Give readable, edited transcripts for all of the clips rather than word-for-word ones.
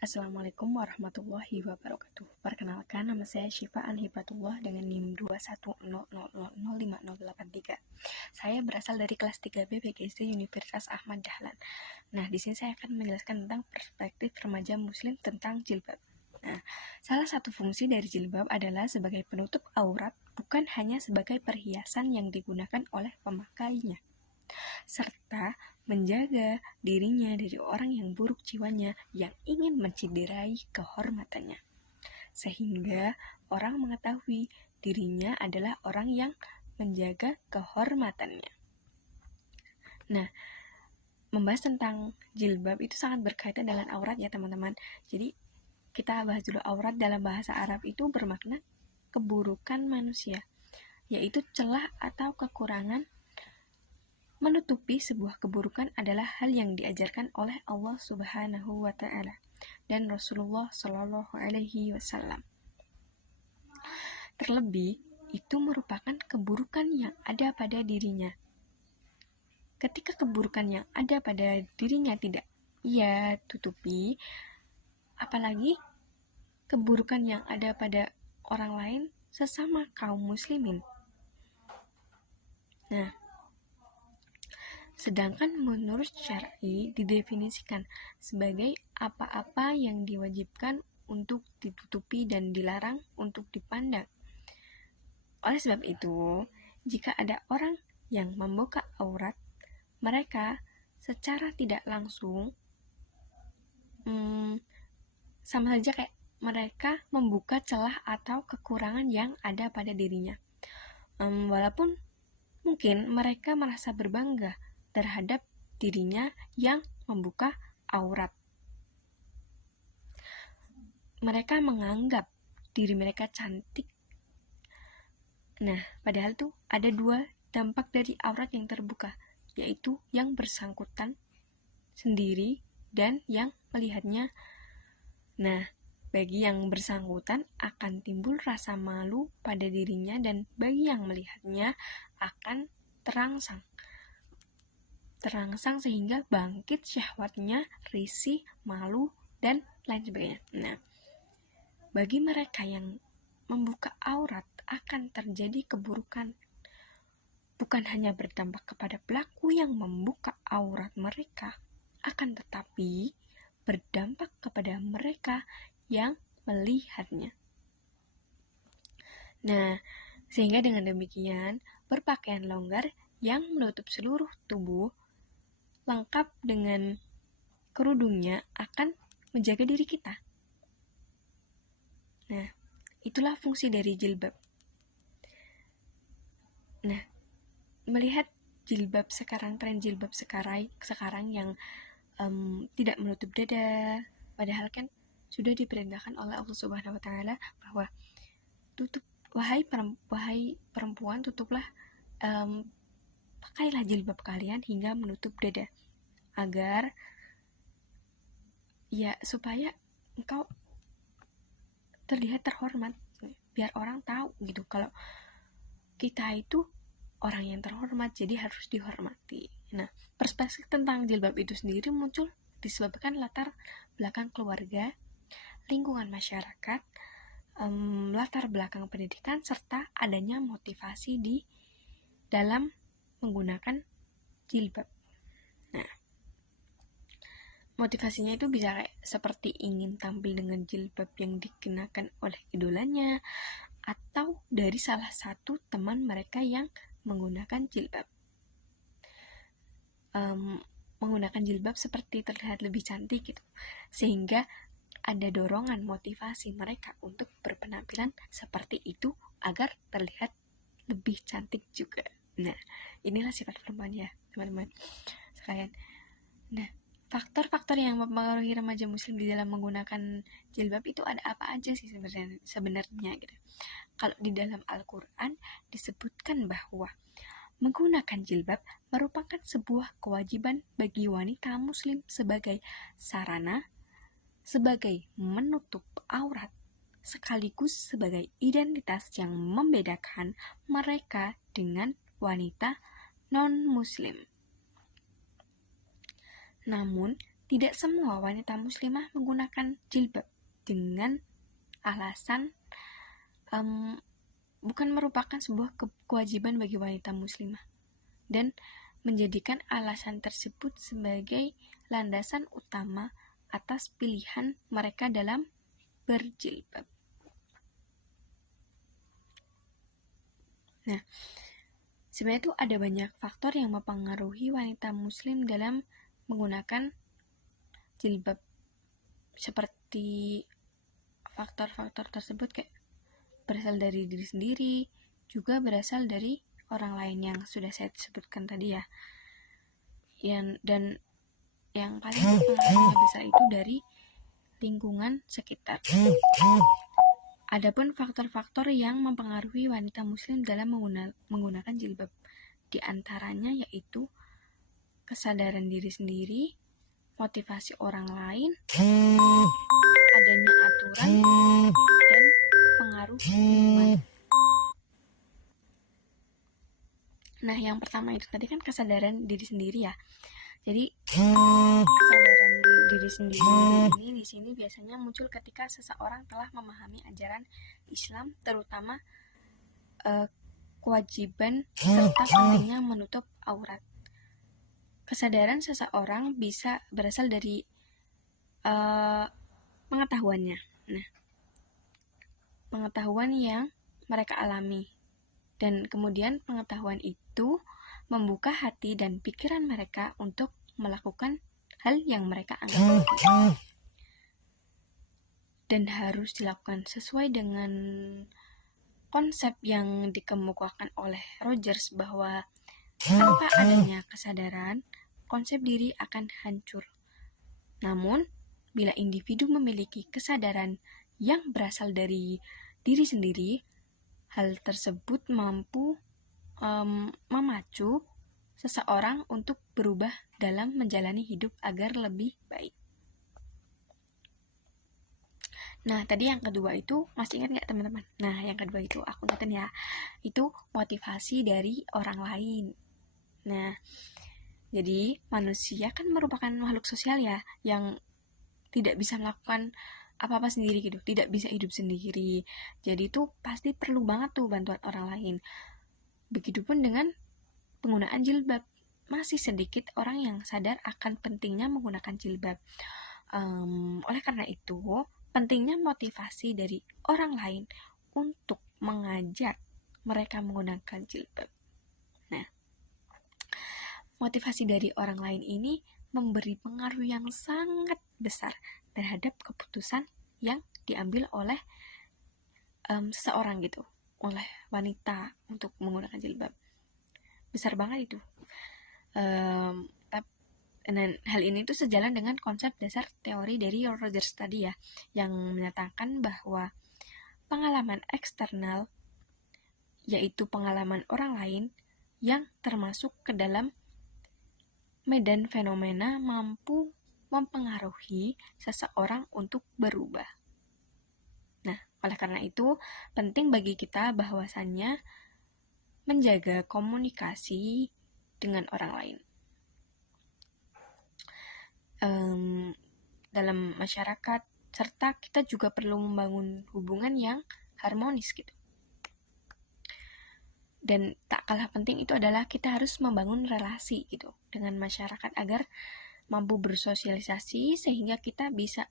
Assalamualaikum warahmatullahi wabarakatuh. Perkenalkan, nama saya Syifa Anhibatullah dengan NIM 210005083. Saya berasal dari kelas 3B PGSD Universitas Ahmad Dahlan. Nah, di sini saya akan menjelaskan tentang perspektif remaja muslim tentang jilbab. Nah, salah satu fungsi dari jilbab adalah sebagai penutup aurat, bukan hanya sebagai perhiasan yang digunakan oleh pemakainya, serta menjaga dirinya dari orang yang buruk jiwanya yang ingin menciderai kehormatannya, sehingga orang mengetahui dirinya adalah orang yang menjaga kehormatannya. Nah, membahas tentang jilbab itu sangat berkaitan dengan aurat ya teman-teman. Jadi kita bahas dulu. Aurat dalam bahasa Arab itu bermakna keburukan manusia, yaitu celah atau kekurangan. Menutupi sebuah keburukan adalah hal yang diajarkan oleh Allah Subhanahu wa Ta'ala dan Rasulullah Shallallahu Alaihi Wasallam. Terlebih, itu merupakan keburukan yang ada pada dirinya. Ketika keburukan yang ada pada dirinya tidak ia tutupi, apalagi keburukan yang ada pada orang lain sesama kaum muslimin. Nah, sedangkan menurut syar'i didefinisikan sebagai apa-apa yang diwajibkan untuk ditutupi dan dilarang untuk dipandang. Oleh sebab itu, jika ada orang yang membuka aurat, mereka secara tidak langsung sama saja kayak mereka membuka celah atau kekurangan yang ada pada dirinya. Walaupun mungkin mereka merasa berbangga terhadap dirinya yang membuka aurat. Mereka menganggap diri mereka cantik. Nah, padahal tuh ada dua dampak dari aurat yang terbuka, yaitu yang bersangkutan sendiri dan yang melihatnya. Nah, bagi yang bersangkutan akan timbul rasa malu pada dirinya dan bagi yang melihatnya akan terangsang sehingga bangkit syahwatnya, risih, malu, dan lain sebagainya. Nah, bagi mereka yang membuka aurat akan terjadi keburukan, bukan hanya berdampak kepada pelaku yang membuka aurat mereka, akan tetapi berdampak kepada mereka yang melihatnya. Nah, sehingga dengan demikian, berpakaian longgar yang menutup seluruh tubuh lengkap dengan kerudungnya akan menjaga diri kita. Nah, itulah fungsi dari jilbab. Nah, melihat jilbab sekarang, tren jilbab sekarang yang tidak menutup dada, padahal kan sudah diperintahkan oleh Allah Subhanahu wa Ta'ala bahwa wahai perempuan, tutuplah, pakailah jilbab kalian hingga menutup dada, agar ya supaya engkau terlihat terhormat, biar orang tahu gitu kalau kita itu orang yang terhormat, jadi harus dihormati. Nah, perspektif tentang jilbab itu sendiri muncul disebabkan latar belakang keluarga, lingkungan masyarakat, latar belakang pendidikan, serta adanya motivasi di dalam menggunakan jilbab. Nah, motivasinya itu bisa kayak seperti ingin tampil dengan jilbab yang dikenakan oleh idolanya, atau dari salah satu teman mereka yang menggunakan jilbab. Menggunakan jilbab seperti terlihat lebih cantik gitu, sehingga ada dorongan motivasi mereka untuk berpenampilan seperti itu agar terlihat lebih cantik juga. Nah, inilah sifat perempuan ya teman-teman sekalian. Nah, faktor-faktor yang mempengaruhi remaja muslim di dalam menggunakan jilbab itu ada apa aja sih sebenarnya gitu. Kalau di dalam Al-Quran disebutkan bahwa menggunakan jilbab merupakan sebuah kewajiban bagi wanita muslim sebagai sarana, sebagai menutup aurat, sekaligus sebagai identitas yang membedakan mereka dengan wanita non-muslim. Namun, tidak semua wanita muslimah menggunakan jilbab dengan alasan bukan merupakan sebuah kewajiban bagi wanita muslimah, dan menjadikan alasan tersebut sebagai landasan utama atas pilihan mereka dalam berjilbab. Nah, sebenarnya itu ada banyak faktor yang mempengaruhi wanita muslim dalam menggunakan jilbab. Seperti faktor-faktor tersebut kayak berasal dari diri sendiri, juga berasal dari orang lain yang sudah saya sebutkan tadi ya. Dan yang paling pengaruhnya besar itu dari lingkungan sekitar. Adapun faktor-faktor yang mempengaruhi wanita muslim dalam menggunakan jilbab, di antaranya yaitu kesadaran diri sendiri, motivasi orang lain, adanya aturan, dan pengaruh lingkungan. Nah, yang pertama itu tadi kan kesadaran diri sendiri ya. Jadi kesadaran diri sendiri ini di sini biasanya muncul ketika seseorang telah memahami ajaran Islam, terutama kewajiban serta pentingnya menutup aurat. Kesadaran seseorang bisa berasal dari pengetahuannya. Nah, pengetahuan yang mereka alami, dan kemudian pengetahuan itu membuka hati dan pikiran mereka untuk melakukan hal yang mereka anggap baik dan harus dilakukan sesuai dengan konsep yang dikemukakan oleh Rogers bahwa tanpa adanya kesadaran, konsep diri akan hancur. Namun, bila individu memiliki kesadaran yang berasal dari diri sendiri, hal tersebut mampu memacu seseorang untuk berubah dalam menjalani hidup agar lebih baik. Nah, tadi yang kedua itu, masih ingat nggak teman-teman? Nah, yang kedua itu, aku ingatin ya, itu motivasi dari orang lain. Nah, jadi manusia kan merupakan makhluk sosial ya, yang tidak bisa melakukan apa-apa sendiri gitu, tidak bisa hidup sendiri. Jadi itu pasti perlu banget tuh bantuan orang lain. Begitupun dengan penggunaan jilbab. Masih sedikit orang yang sadar akan pentingnya menggunakan jilbab. Oleh karena itu, pentingnya motivasi dari orang lain untuk mengajak mereka menggunakan jilbab. Nah, motivasi dari orang lain ini memberi pengaruh yang sangat besar terhadap keputusan yang diambil oleh seseorang gitu, oleh wanita untuk menggunakan jilbab. Besar banget itu. Dan hal ini tuh sejalan dengan konsep dasar teori dari Rogers tadi ya, yang menyatakan bahwa pengalaman eksternal, yaitu pengalaman orang lain yang termasuk ke dalam medan fenomena, mampu mempengaruhi seseorang untuk berubah. Nah, oleh karena itu, penting bagi kita bahwasannya menjaga komunikasi dengan orang lain. Dalam masyarakat, serta kita juga perlu membangun hubungan yang harmonis gitu. Dan tak kalah penting itu adalah kita harus membangun relasi gitu dengan masyarakat agar mampu bersosialisasi sehingga kita bisa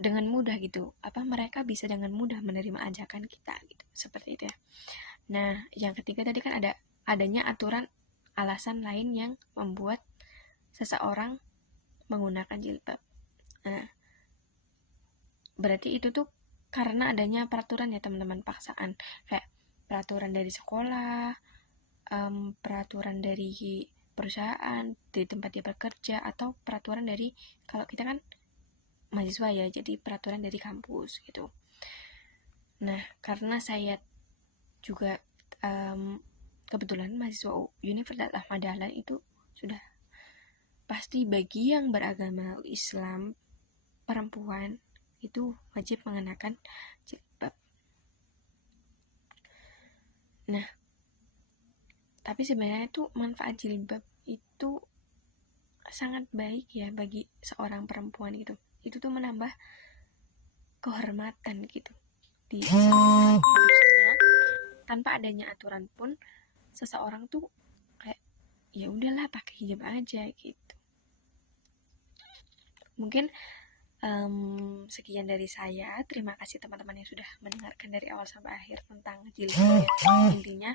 dengan mudah gitu, mereka bisa dengan mudah menerima ajakan kita gitu, seperti itu ya. Nah, yang ketiga tadi kan adanya aturan alasan lain yang membuat seseorang menggunakan jilbab. Nah, berarti itu tuh karena adanya peraturan ya teman-teman, paksaan, kayak peraturan dari sekolah, peraturan dari perusahaan, di tempat dia bekerja, atau peraturan dari, kalau kita kan mahasiswa ya, jadi peraturan dari kampus gitu. Nah, karena saya juga kebetulan mahasiswa Universitas Ahmad Dahlan itu sudah pasti bagi yang beragama Islam, perempuan itu wajib mengenakan jilbab. Nah, tapi sebenarnya itu manfaat jilbab itu sangat baik ya bagi seorang perempuan gitu. Itu tuh menambah kehormatan gitu di seorang harusnya tanpa adanya aturan pun seseorang tuh kayak ya udahlah pakai hijab aja gitu. Mungkin sekian dari saya. Terima kasih teman-teman yang sudah mendengarkan dari awal sampai akhir tentang jilbab ya. Intinya